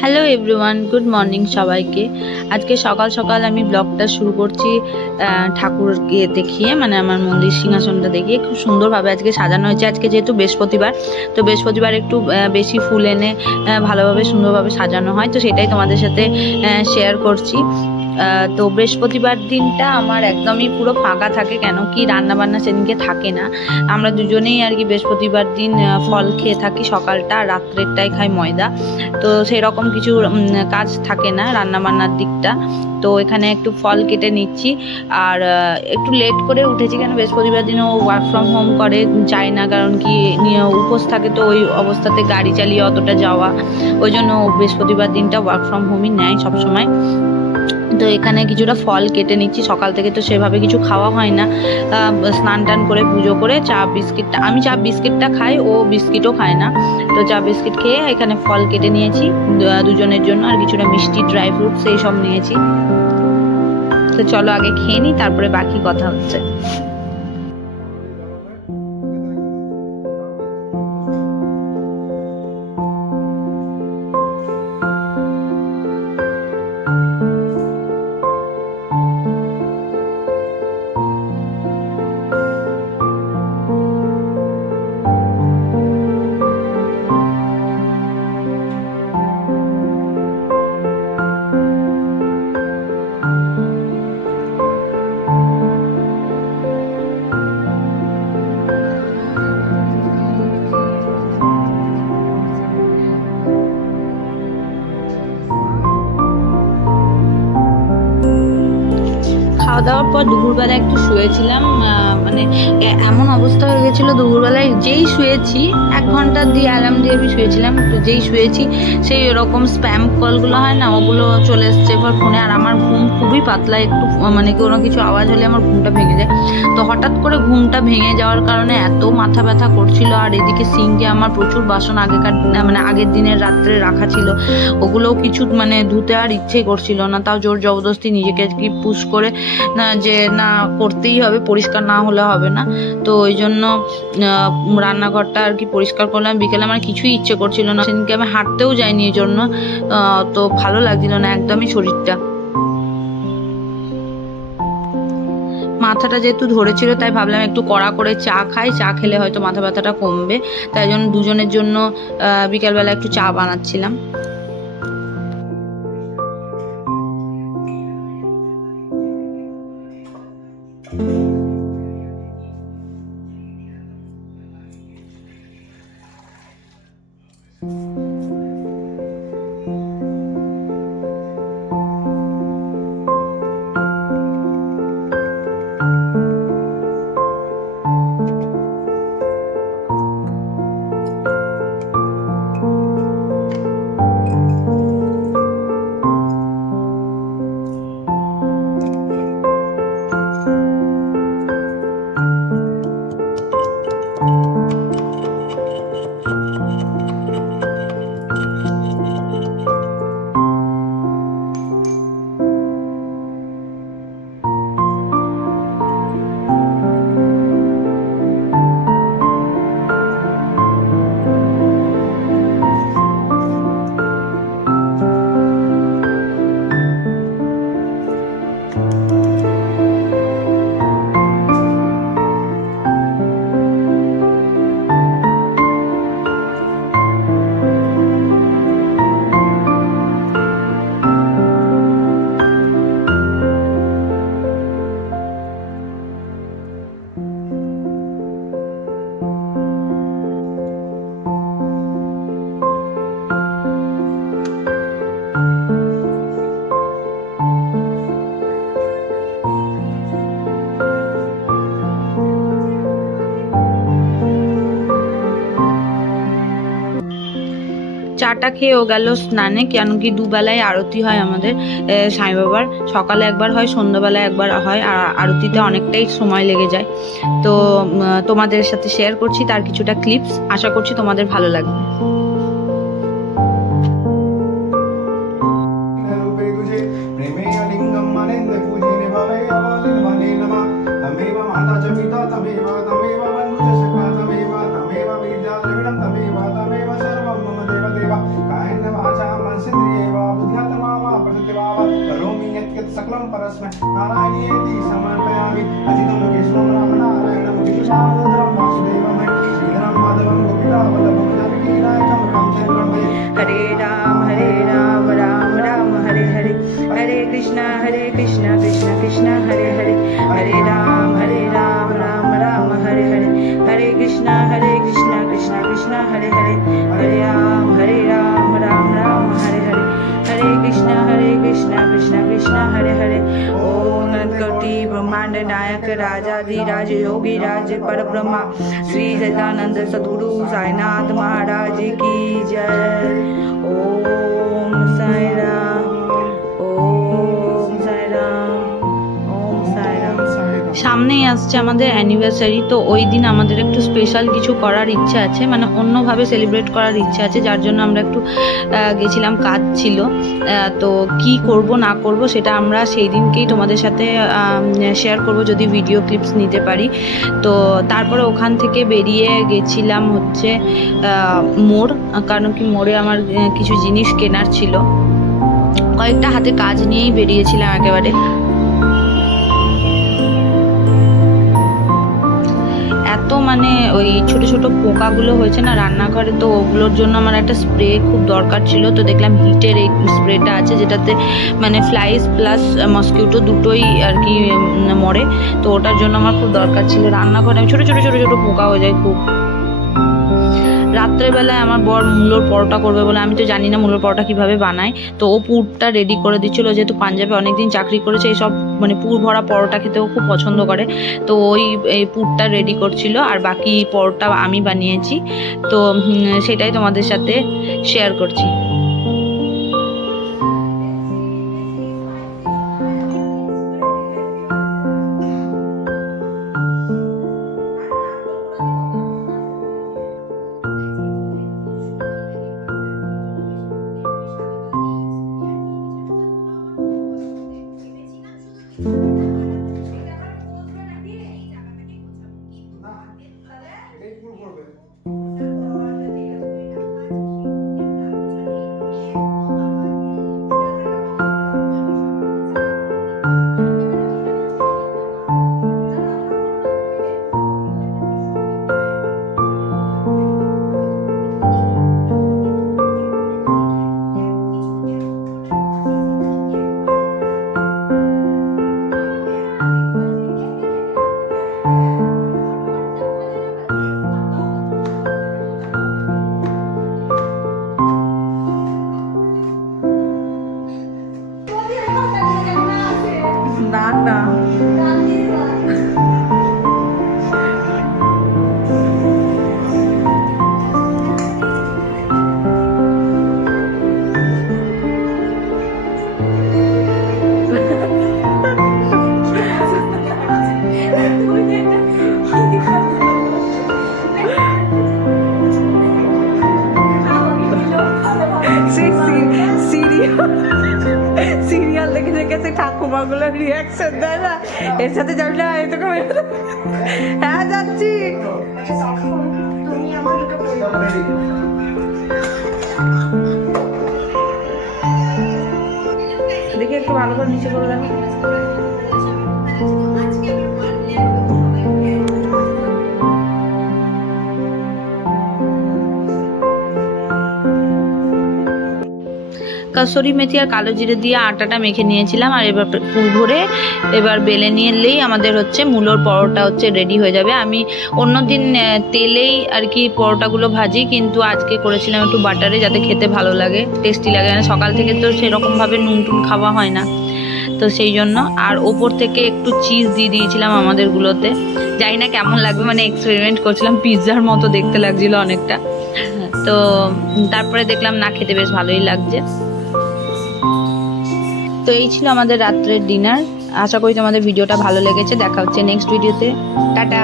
Hello everyone good morning সবাইকে। আজকে সকাল সকাল আমি ব্লগটা শুরু করছি ঠাকুরকে দেখিয়ে মানে আমার মন্দির সিংহাসনটা দেখিয়ে। খুব সুন্দরভাবে আজকে সাজানো হয়েছে। আজকে যেহেতু বৃহস্পতিবার, তো বৃহস্পতিবার একটু বেশি ফুল এনে ভালোভাবে সুন্দরভাবে সাজানো হয়। তো সেটাই তোমাদের সাথে শেয়ার করছি। তো বৃহস্পতিবার দিনটা আমার একদমই পুরো ফাঁকা থাকে কেন কি রান্না বান্না সেদিনকে থাকে না। আমরা দুজনেই আর কি বৃহস্পতিবার দিন ফল খেয়ে থাকি সকালটা রাত্রেরটাই খাই ময়দা। তো সেই রকম কিছু কাজ থাকে না রান্না বান্নার দিকটা। তো এখানে একটু ফল কেটে নিচ্ছি। আর একটু লেট করে উঠেছি কেন বৃহস্পতিবার দিনও ওয়ার্ক ফ্রম হোম করে যায় না কারণ কি নিয়ে উপোস থাকে তো ওই অবস্থাতে গাড়ি চালিয়ে অতটা যাওয়া। ওই জন্য বৃহস্পতিবার দিনটা ওয়ার্ক ফ্রম হোমই নেয় সবসময়। তো এখানে কিছুটা ফল কেটে নিচ্ছি। সকাল থেকে তো সেভাবে কিছু খাওয়া হয় না। স্নান টান করে, পুজো করে চা বিস্কিটটা আমি চা বিস্কিটটা খাই, ও বিস্কিটও খায় না। তো চা, বিস্কিট খেয়ে এখানে ফল কেটে নিয়েছি। দুজনের জন্য আর কিছুটা মিষ্টি, ড্রাই ফ্রুটস সেই সব নিয়েছি। তো চলো আগে খেয়ে নিই, তারপরে বাকি কথা হচ্ছে। দাওয়ার পর দুপুরবেলা একটু শুয়েছিলাম মানে এমন অবস্থা হয়ে গেছিল দুপুরবেলায় যেই শুয়েছি, এক ঘণ্টা দিয়ে অ্যালার্ম দিয়ে আমি শুয়েছিলাম যেই শুয়েছি সেই ওরকম স্প্যাম কলগুলো হয় না, ওগুলো চলে এসছে এবার ফোনে আর আমার ঘুম খুবই পাতলা, একটু মানে কোনো কিছু আওয়াজ হলে আমার ঘুমটা ভেঙে যায়। তো হঠাৎ করে ঘুমটা ভেঙে যাওয়ার কারণে এত মাথা ব্যথা করছিল, আর এদিকে সিঙ্কে আমার প্রচুর বাসন আগেকার মানে আগের দিনের রাত্রে রাখা ছিল, ওগুলোও কিছু মানে ধুতে আর ইচ্ছেই করছিল না, তাও জোর জবরদস্তি নিজেকে কি পুশ করে, না যে না করতেই হবে, পরিষ্কার না হলে হবে না, তো ওই জন্য রান্নাঘরটা আর কি পরিষ্কার করলাম, বিকেলে আমার কিছুই ইচ্ছে করছিল না সেদিনকে আমি হাঁটতেও যাইনি এই জন্য তো ভালো লাগছিল না একদমই শরীরটা। মাথাটা যেহেতু ধরেছিল, তাই ভাবলাম একটু কড়া করে চা খাই। চা খেলে হয়তো মাথা ব্যথাটা কমবে, তাই জন্য দুজনের জন্য বিকালবেলা একটু চা বানাচ্ছিলাম। চাটা খেয়ে ও গেল স্নানে। কেন কি দুবেলায় আরতি হয় আমাদের সাই বাবার সকালে একবার হয়, সন্ধ্যাবেলায় একবার হয়, আর আরতিতে অনেকটাই সময় লেগে যায়। তো তোমাদের সাথে শেয়ার করছি তার কিছুটা ক্লিপস আশা করছি তোমাদের ভালো লাগবে। राजाधिराज योगी राज पर ब्रह्मा श्री सदानंद सदगुरु साईनाथ महाराज की जय। ओम साई राम আসছে আমাদের অ্যানিভার্সারি তো ওই দিন আমাদের একটু স্পেশাল কিছু করার ইচ্ছা আছে মানে অন্যভাবে সেলিব্রেট করার ইচ্ছা আছে, যার জন্য আমরা একটু গেছিলাম, কাজ ছিল। তো কি করব, না করব, সেটা আমরা সেই দিনকেই তোমাদের সাথে শেয়ার করব, যদি ভিডিও ক্লিপস নিতে পারি। তো তারপরে ওখান থেকে বেরিয়ে গেছিলাম হচ্ছে মোড়, কারণ কি মোড়ে আমার কিছু জিনিস কেনার ছিল। কয়েকটা হাতে কাজ নিয়েই বেরিয়েছিলাম একেবারে। মানে ওই ছোট ছোট পোকাগুলো হয়েছে না রান্নাঘরে, তো ওগুলোর জন্য আমার একটা স্প্রে খুব দরকার ছিল। তো দেখলাম হিটের এই স্প্রেটা আছে যেটাতে মানে ফ্লাইস প্লাস মসকিউটো দুটোই আর কি মরে। তো ওটার জন্য আমার খুব দরকার ছিল। রান্নাঘরে ছোট ছোট ছোট ছোট পোকা হয়ে যায় খুব। রাত্রেবেলায় আমার বর মূলোর পরোটা করবে বলে, আমি তো জানি না মূলোর পরোটা কীভাবে বানায়। তো ও পুরটা রেডি করে দিচ্ছিল, যেহেতু পাঞ্জাবে অনেকদিন চাকরি করেছে, এইসব মানে পুর ভরা পরোটা খেতেও খুব পছন্দ করে। তো ওই পুরটা রেডি করছিল আর বাকি পরোটা আমি বানিয়েছি। তো সেটাই তোমাদের সাথে শেয়ার করছি। ঠাকুমাগুলো রিয়াকশন দেয় না। এর সাথে যাবি না এরকম হ্যাঁ যাচ্ছি। দেখি একটু ভালো করে নিচে করে কাসুরি মেথি আর কালো জিরে দিয়ে আটাটা মেখে নিয়েছিলাম আর এবার পুর ভরে এবার বেলে নিলেই আমাদের হচ্ছে মূলোর পরোটা হচ্ছে রেডি হয়ে যাবে। আমি অন্যদিন আহ, তেলেই আর কি পরোটাগুলো ভাজি কিন্তু আজকে করেছিলাম একটু বাটারে যাতে খেতে ভালো লাগে টেস্টি লাগে। মানে সকাল থেকে তো সেরকমভাবে নুন টুন খাওয়া হয় না। তো সেই জন্য আর ওপর থেকে একটু চিজ দিয়ে দিয়েছিলাম আমাদেরগুলোতে। জানি না কেমন লাগবে মানে এক্সপেরিমেন্ট করছিলাম পিৎজার মতো দেখতে লাগছিল অনেকটা। তো তারপরে দেখলাম না খেতে বেশ ভালোই লাগছে। তো এই ছিল আমাদের রাত্রের ডিনার আশা করি তোমাদের ভিডিওটা ভালো লেগেছে। দেখা হচ্ছে নেক্সট ভিডিওতে টাটা।